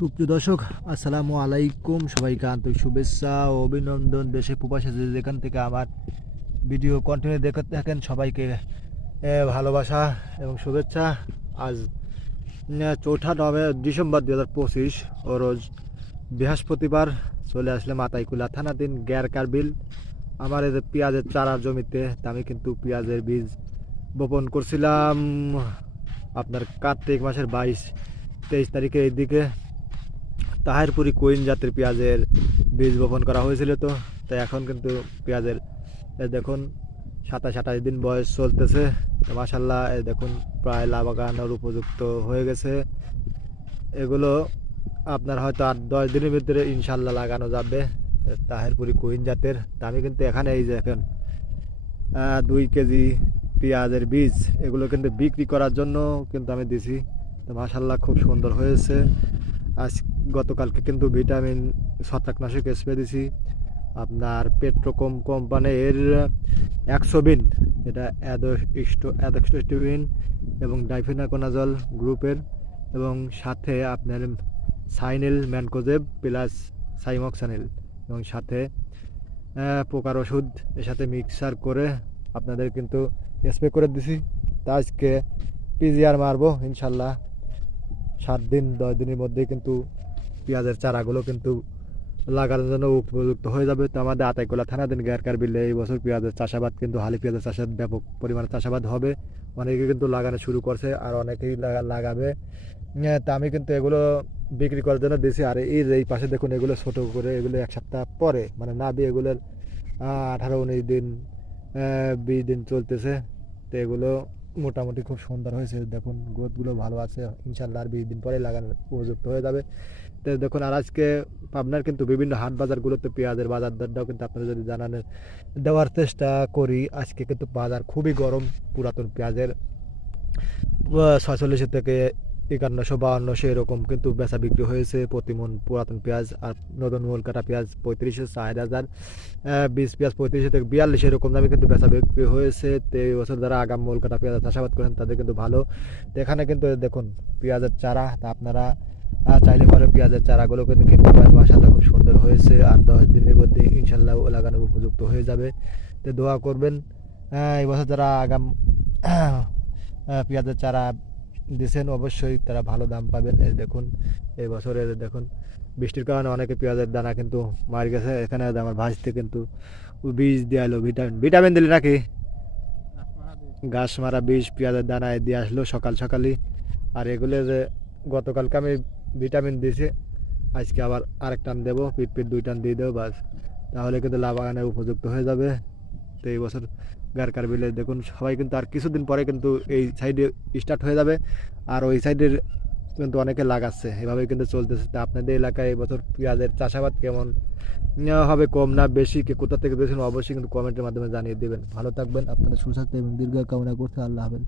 সুপ্রিয় দর্শক, আসসালামু আলাইকুম। সবাইকে আন্তরিক শুভেচ্ছা ও অভিনন্দন। দেশে প্রবাসে যেখান থেকে আমার ভিডিও কন্টিনিউ দেখতে থাকেন সবাইকে ভালোবাসা এবং শুভেচ্ছা। আজ 4 ডিসেম্বর 2025 ও রোজ বৃহস্পতিবার চলে আসলে মাতাইকুলা থানাধীন গ্যারকার বিল। আমার এই যে পেঁয়াজের চারার জমিতে আমি কিন্তু পেঁয়াজের বীজ বপন করছিলাম আপনার কার্তিক মাসের 22-23 তারিখে এইদিকে তাহেরপুরি কুইন জাতের পেঁয়াজের বীজ বপন করা হয়েছিল। তাই এখন কিন্তু পেঁয়াজের দেখুন 27-28 দিন বয়স চলতেছে। মাশাল্লাহ দেখুন প্রায় লাগানোর উপযুক্ত হয়ে গেছে। এগুলো আপনার হয়তো 8-10 দিনের ভিতরে ইনশাল্লাহ লাগানো যাবে তাহেরপুরি কুইন জাতের। আমি কিন্তু এখানে এই যে এখন 2 কেজি পেঁয়াজের বীজ এগুলো কিন্তু বিক্রি করার জন্য কিন্তু আমি দিছি। তো মাশাল্লাহ খুব সুন্দর হয়েছে। আজ গতকালকে কিন্তু ভিটামিন ছত্রাকনাশক স্প্রে দিছি আপনার পেট্রোকম কোম্পানির 100 বিন, এটা অ্যাডোস্টোস্টিবিন এবং ডাইফেনাকোনাজল গ্রুপের, এবং সাথে আপনার সাইনিল ম্যানকোজেব প্লাস সাইমক্সানিল, এবং সাথে পোকার ওষুধ এর সাথে মিক্সার করে আপনাদের কিন্তু স্প্রে করে দিছি। তা আজকে পিজিআর মারবো ইনশাল্লাহ 7-10 দিনের মধ্যেই কিন্তু পেঁয়াজের চারাগুলো কিন্তু লাগানোর জন্য উপযুক্ত হয়ে যাবে। তো আমাদের আতাইকুলা থানাধীন গ্যারকার বিলে এই বছর পেঁয়াজের চাষাবাদ কিন্তু হালি পেঁয়াজের চাষাবাদ ব্যাপক পরিমাণে চাষাবাদ হবে। অনেকে কিন্তু লাগানো শুরু করছে আর অনেকেই লাগাবে। তা আমি কিন্তু এগুলো বিক্রি করার জন্য দিয়েছি। আর এই পাশে দেখুন এগুলো ছোটো করে, এগুলো 1 সপ্তাহ পরে মানে না দিয়ে এগুলোর 18-19 দিন 20 দিন চলতেছে। তো এগুলো মোটামুটি খুব সুন্দর হয়েছে, দেখুন গ্রোথগুলো ভালো আছে। ইনশাল্লাহ আর 20 দিন পরে লাগানোর উপযুক্ত হয়ে যাবে। তো দেখুন আর আজকে পাবনার কিন্তু বিভিন্ন হাট বাজারগুলোতে পেঁয়াজের বাজার দরটাও কিন্তু আপনারা যদি জানানোর দেওয়ার চেষ্টা করি। আজকে কিন্তু বাজার খুবই গরম। পুরাতন পেঁয়াজের 46 থেকে 5100-5200 এরকম কিন্তু বেচা বিক্রি হয়েছে প্রতি মন পুরাতন পেঁয়াজ। আর নতুন মূল কাটা পেঁয়াজ 3500-4000, বীজ পেঁয়াজ 3500 থেকে 4200 এরকম দামে কিন্তু বেচা বিক্রি হয়েছে। তো এই বছর যারা আগাম মূল কাটা পেঁয়াজ চাষাবাদ করেন তাদের কিন্তু ভালো। তো এখানে কিন্তু দেখুন পেঁয়াজের চারা, তা আপনারা চাইলে পরে পেঁয়াজের চারাগুলো কিন্তু কিনতে পারেন। মাশাআল্লাহ খুব সুন্দর হয়েছে। আর 10 দিনের মধ্যে ইনশাল্লাহ লাগানোর উপযুক্ত হয়ে যাবে। তো দোয়া করবেন এই বছর যারা আগাম পেঁয়াজের চারা দিয়েছেন অবশ্যই তারা ভালো দাম পাবেন। এই দেখুন এই বছরের দেখুন বৃষ্টির কারণে অনেকে পেঁয়াজের দানা কিন্তু মারি গেছে। এখানে আমার ভাজতে কিন্তু বীজ দিয়ে এলো, ভিটামিন দিলি নাকি ঘাস মারা বীজ পেঁয়াজের দানায় দিয়ে আসলো সকাল সকালই। আর এগুলো যে গতকালকে আমি ভিটামিন দিয়েছি, আজকে আবার আরেক টান দেবো, পিট 2 টান দিয়ে দেবো বাস, তাহলে কিন্তু লাগানোর উপযুক্ত হয়ে যাবে। তো এই বছর গারকার বিলে দেখুন সবাই কিন্তু আর কিছুদিন পরে কিন্তু এই সাইডে স্টার্ট হয়ে যাবে। আর ওই সাইডের কিন্তু অনেকে লাগাচ্ছে, এভাবে কিন্তু চলতেছে। তা আপনাদের এলাকায় এই বছর পেঁয়াজের চাষাবাদ কেমন হবে, কম না বেশি, কে কোথা থেকে বেশি অবশ্যই কিন্তু কমেন্টের মাধ্যমে জানিয়ে দেবেন। ভালো থাকবেন, আপনাদের সুস্বাস্থ্য এবং দীর্ঘ কামনা করতে। আল্লাহ হাফেজ।